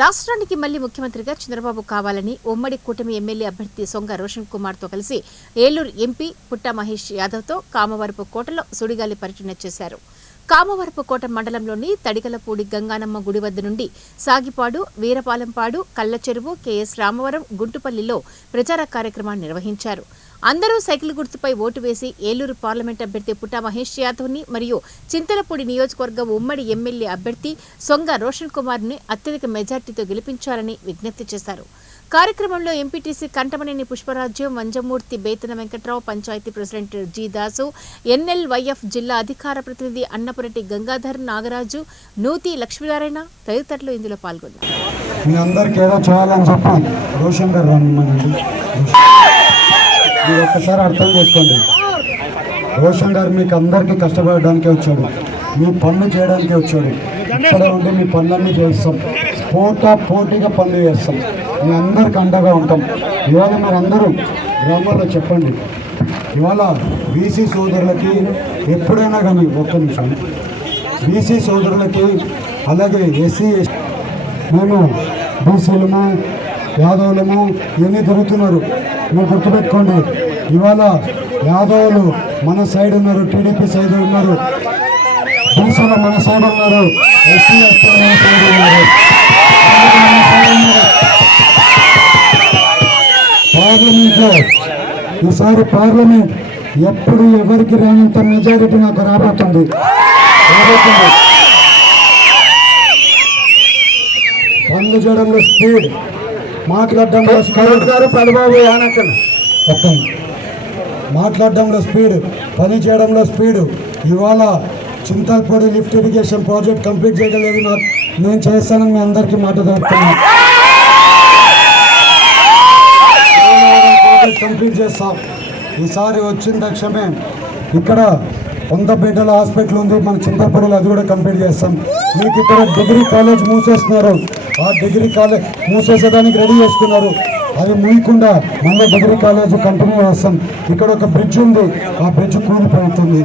రాష్ట్రానికి మళ్ళీ ముఖ్యమంత్రిగా చంద్రబాబు కావాలని ఉమ్మడి కూటమి ఎమ్మెల్యే అభ్యర్థి సొంగ రోషన్ కుమార్తో కలిసి ఏలూరు ఎంపీ పుట్ట మహేష్ యాదవ్తో కామవరపు కోటలో సుడిగాలి పర్యటన చేశారు. కామవరపు కోట మండలంలోని తడికలపూడి గంగానమ్మ గుడి వద్ద నుండి సాగిపాడు వీరపాలెంపాడు కల్లచెరువు కెఎస్ రామవరం గుంటుపల్లిలో ప్రచార కార్యక్రమాన్ని నిర్వహించారు. అందరూ సైకిల్ గుర్తుపై ఓటు వేసి ఏలూరు పార్లమెంట్ అభ్యర్థి పుట్టా మహేష్ యాదవ్ని మరియు చింతలపూడి నియోజకవర్గ ఉమ్మడి ఎమ్మెల్యే అభ్యర్థి సొంగ రోషన్ కుమార్ని అత్యధిక మెజార్టీతో గెలిపించాలని విజ్ఞప్తి చేశారు. కార్యక్రమంలో MPTC Kantamaneni Pushparajyam Vanjamurthy Betana Venkatrao panchayat president G Dasu NLYF జిల్లా అధికార ప్రతినిధి అన్నపురెడ్డి గంగాధర్ నాగరాజు నూతి లక్ష్మీనారాయణ తదితరులు ఇందులో పాల్గొన్నారు. ఇది మీరు ఒక్కసారి అర్థం చేసుకోండి. రోషన్ గారు మీకు అందరికీ కష్టపడడానికి వచ్చాడు. మీ పనులు చేయడానికి వచ్చాడు. ఇక్కడ ఉండి మీ పనులన్నీ చేస్తాం. పోటా పోటీగా పనులు చేస్తాం. మీ అందరికి అండగా ఉంటాం. ఇవాళ మీరు అందరూ గ్రామాల్లో చెప్పండి. ఇవాళ బీసీ సోదరులకి ఎప్పుడైనా కానీ ఒక్క నిమిషం. బీసీ సోదరులకి అలాగే ఎస్సీ మేము బీసీలము యాదవులము ఇవన్నీ దొరుకుతున్నారు మీరు గుర్తుపెట్టుకోండి. ఇవాళ యాదవులు మన సైడ్ ఉన్నారు టీడీపీ సైడ్ ఉన్నారు. బీసీలు మన సైడ్ ఉన్నారు. ఎస్సీ ఎస్టీ సైడ్ ఉన్నారు మన సైడ్ ఉన్నారు. పార్లమెంట్లో ఈసారి పార్లమెంట్ ఎప్పుడు ఎవరికి రానంత మెజారిటీ నాకు రాబోతుంది. రాబోతుంది. పనులు చేయడంలో స్పీడ్. మాట్లాడడంలో స్పీడ్. గారు మాట్లాడడంలో స్పీడ్. పని చేయడంలో స్పీడ్. ఇవాళ Chintalapudi lift irrigation project complete చేయగలేదు నాకు నేను చేస్తానని మీ అందరికీ మాట దొరుకుతున్నాను కంప్లీట్ చేస్తాం. ఈసారి వచ్చిన తక్షణమే ఇక్కడ వంద హాస్పిటల్ ఉంది మన చింతపూడిలో అది కూడా కంప్లీట్ చేస్తాం. మీకు ఇక్కడ డిగ్రీ కాలేజ్ మూసేస్తున్నారు. ఆ డిగ్రీ కాలేజ్ మూసేసేదానికి రెడీ చేసుకున్నారు. అది మూయకుండా మళ్ళీ డిగ్రీ కాలేజ్ కంటిన్యూ చేస్తాం. ఇక్కడ ఒక బ్రిడ్జ్ ఉంది. ఆ బ్రిడ్జ్ కూలిపోతుంది.